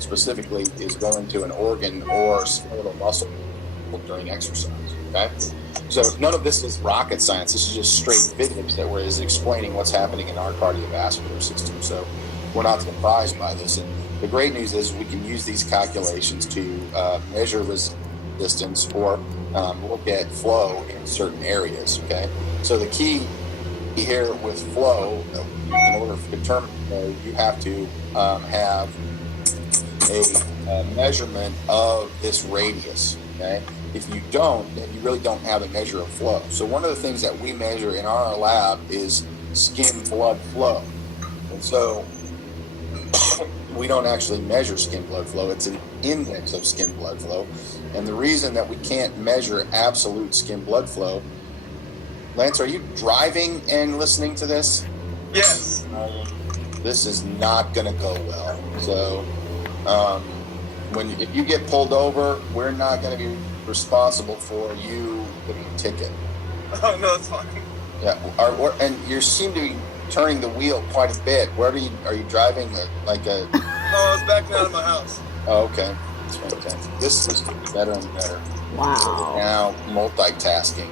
specifically is going to an organ or skeletal muscle during exercise. Okay, so none of this is rocket science. This is just straight physics that is explaining what's happening in our cardiovascular system. So we're not surprised by this. And the great news is we can use these calculations to measure resistance or look at flow in certain areas. Okay, so the key here with flow, in order to determine flow, you have to have a measurement of this radius. Okay, if you don't, then you really don't have a measure of flow. So one of the things that we measure in our lab is skin blood flow, and so we don't actually measure skin blood flow. It's an index of skin blood flow, and the reason that we can't measure absolute skin blood flow, Lance, are you driving and listening to this? Yes. This is not going to go well. So if you get pulled over, we're not going to be responsible for you getting a ticket. Oh, no, it's fine. Yeah, and you seem to be turning the wheel quite a bit. Where are you driving? Oh, I was backing out of my house. Oh, okay. That's fantastic. This is better and better. Wow. So now multitasking.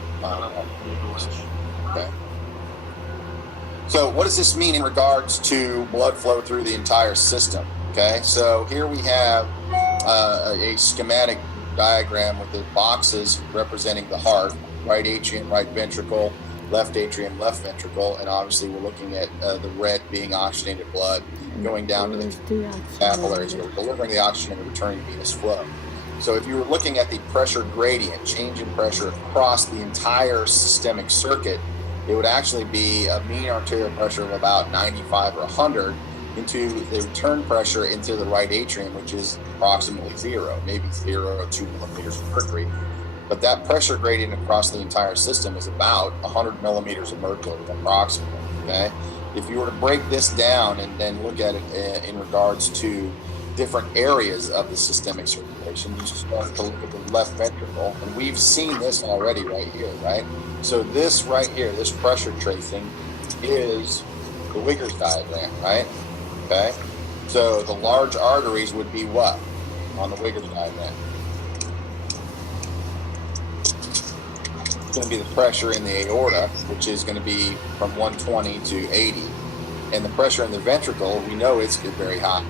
Okay. So what does this mean in regards to blood flow through the entire system? Okay, so here we have a schematic diagram with the boxes representing the heart, right atrium, right ventricle, left atrium, left ventricle, and obviously we're looking at the red being oxygenated blood going down to the capillaries where we're delivering the oxygen and returning venous flow. So if you were looking at the pressure gradient, change in pressure across the entire systemic circuit, it would actually be a mean arterial pressure of about 95 or 100 into the return pressure into the right atrium, which is approximately 0, maybe 0 or 2 millimeters of mercury. But that pressure gradient across the entire system is about 100 millimeters of mercury, approximately. Okay, if you were to break this down and then look at it in regards to different areas of the systemic circulation, you start to look at the left ventricle, and we've seen this already right here, right? So this right here, this pressure tracing, is the Wigger's diagram, right? Okay, so the large arteries would be what on the Wigger's diagram? It's going to be the pressure in the aorta, which is going to be from 120 to 80, and the pressure in the ventricle, we know it's very high.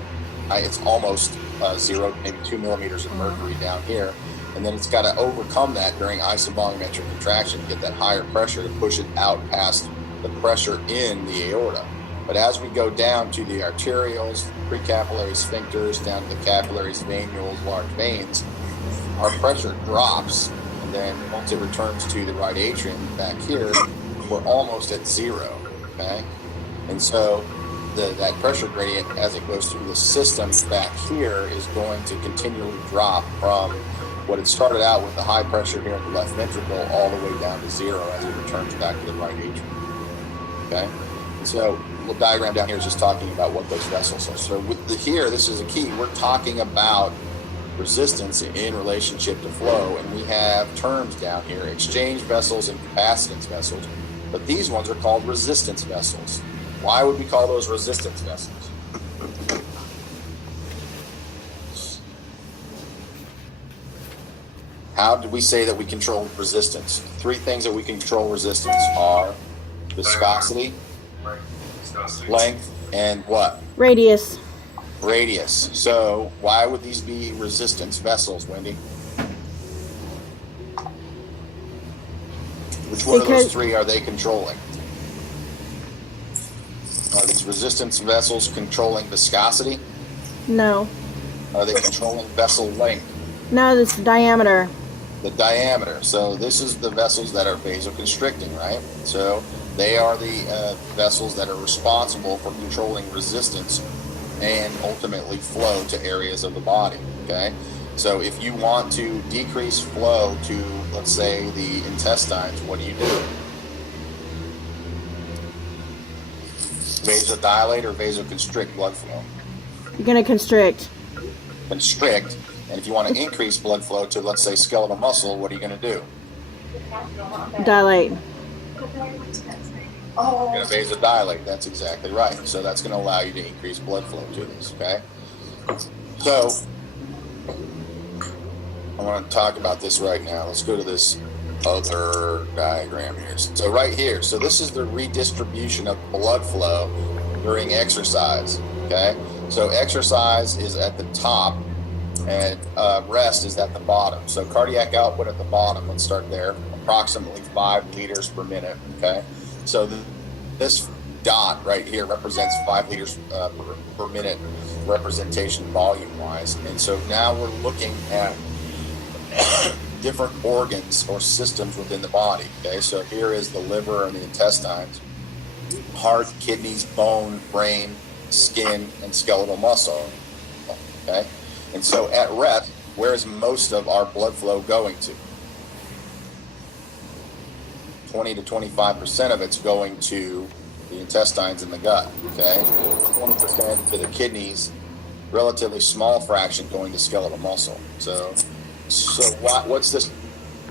It's almost 0, maybe 2 millimeters of mercury down here, and then it's got to overcome that during isovolumetric contraction to get that higher pressure to push it out past the pressure in the aorta. But as we go down to the arterioles, precapillary sphincters, down to the capillaries, venules, large veins, our pressure drops, and then once it returns to the right atrium back here, we're almost at 0, okay? And so that pressure gradient, as it goes through the system back here, is going to continually drop from what it started out with the high pressure here in the left ventricle all the way down to 0 as it returns back to the right atrium. Okay, so the diagram down here is just talking about what those vessels are. So with here, this is a key. We're talking about resistance in relationship to flow, and we have terms down here: exchange vessels and capacitance vessels. But these ones are called resistance vessels. Why would we call those resistance vessels? How did we say that we control resistance? 3 things that we control resistance are viscosity, length, and what? Radius. Radius. So why would these be resistance vessels, Wendy? Which one of those 3 are they controlling? Are these resistance vessels controlling viscosity? No. Are they controlling vessel length? No, this is diameter. The diameter. So this is the vessels that are vasoconstricting, right? So they are the vessels that are responsible for controlling resistance and ultimately flow to areas of the body, okay? So if you want to decrease flow to, let's say, the intestines, what do? Vasodilate or vasoconstrict blood flow? You're going to constrict. Constrict. And if you want to increase blood flow to, let's say, skeletal muscle, what are you going to do? Dilate. You're going to vasodilate. That's exactly right. So that's going to allow you to increase blood flow to this, okay? So I want to talk about this right now. Let's go to this other diagram here. So right here, so this is the redistribution of blood flow during exercise. Okay, so exercise is at the top and rest is at the bottom. So cardiac output at the bottom, let's start there, approximately 5 liters per minute. Okay, so this dot right here represents 5 liters per minute representation volume wise. And so now we're looking at different organs or systems within the body. Okay, so here is the liver and the intestines, heart, kidneys, bone, brain, skin, and skeletal muscle. Okay, and so at rest, where is most of our blood flow going to? 20 to 25% of it's going to the intestines and the gut. Okay, 20% to the kidneys, relatively small fraction going to skeletal muscle. So what's this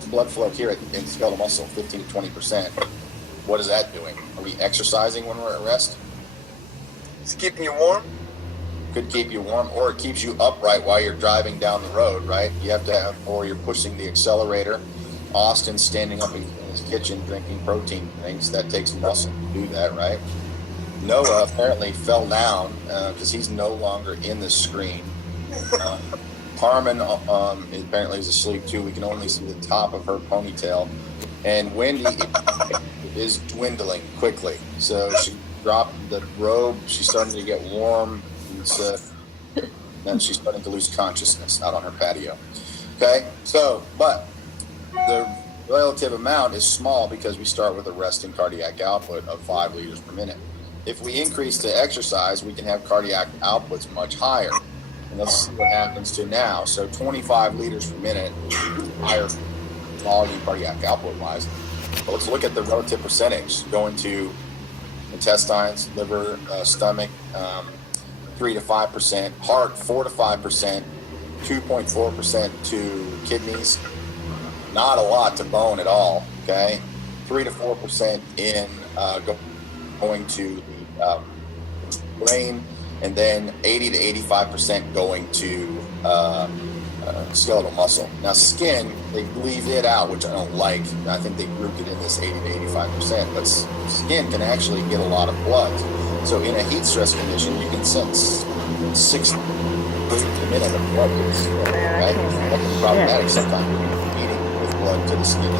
blood flow here in skeletal muscle? 15 to 20%. What is that doing? Are we exercising when we're at rest? It's keeping you warm. Could keep you warm, or it keeps you upright while you're driving down the road, right? You have to have, or you're pushing the accelerator. Austin's standing up in his kitchen drinking protein things. That takes muscle to do that, right? Noah apparently fell down because he's no longer in the screen. Carmen apparently is asleep too. We can only see the top of her ponytail. And Wendy is dwindling quickly. So she dropped the robe. She's starting to get warm. And she's starting to lose consciousness out on her patio. Okay, so, but the relative amount is small because we start with a resting cardiac output of 5 liters per minute. If we increase the exercise, we can have cardiac outputs much higher. And let's see what happens to now. So 25 liters per minute, higher volume cardiac output wise. But let's look at the relative percentage going to intestines, liver, stomach, 3 to 5%, heart 4 to 5%, 2.4% to kidneys, not a lot to bone at all. Okay, 3 to 4% in going to the brain, and then 80 to 85% going to skeletal muscle. Now skin, they leave it out, which I don't like. I think they grouped it in this 80 to 85%, but skin can actually get a lot of blood. So in a heat stress condition, you can sense 6 liters per minute of blood to the skin, right? That can be problematic sometimes when you're eating with blood to the skin.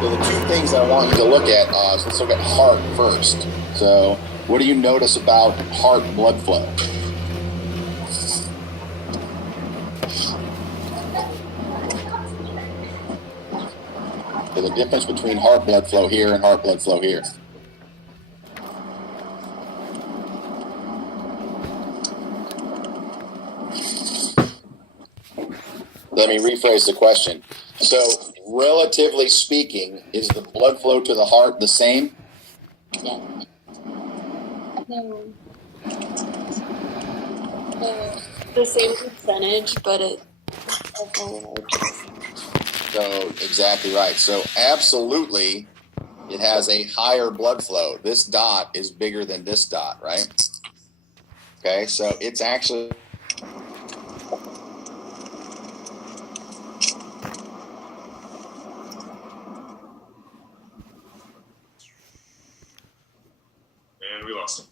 So the two things I want you to look at, let's look at heart first. So what do you notice about heart blood flow? So the difference between heart blood flow here and heart blood flow here. Let me rephrase the question. So, relatively speaking, is the blood flow to the heart the same? Yeah. No. The same percentage, but it So, exactly right. So, absolutely, it has a higher blood flow. This dot is bigger than this dot, right? Okay, so it's actually... And we lost him.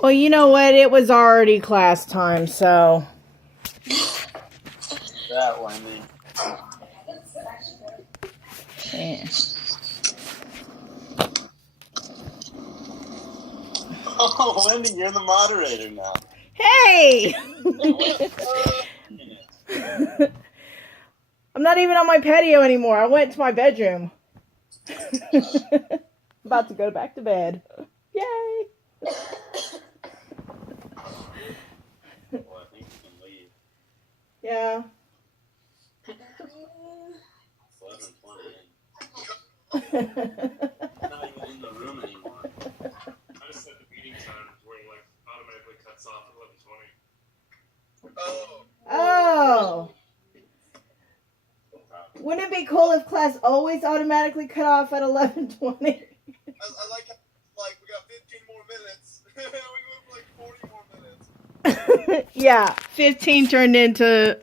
Well, you know what? It was already class time, so. That Wendy. Yeah. Oh, Wendy, you're the moderator now. Hey! I'm not even on my patio anymore. I went to my bedroom. About to go back to bed. Yay! Well, I think you can leave. Yeah. It's 11:20. Not even in the room anymore. Oh. Oh. Wouldn't it be cool if class always automatically cut off at 11:20? I like how, like, we got 15 more minutes. We go for like 40 more minutes. Yeah, 15 turned into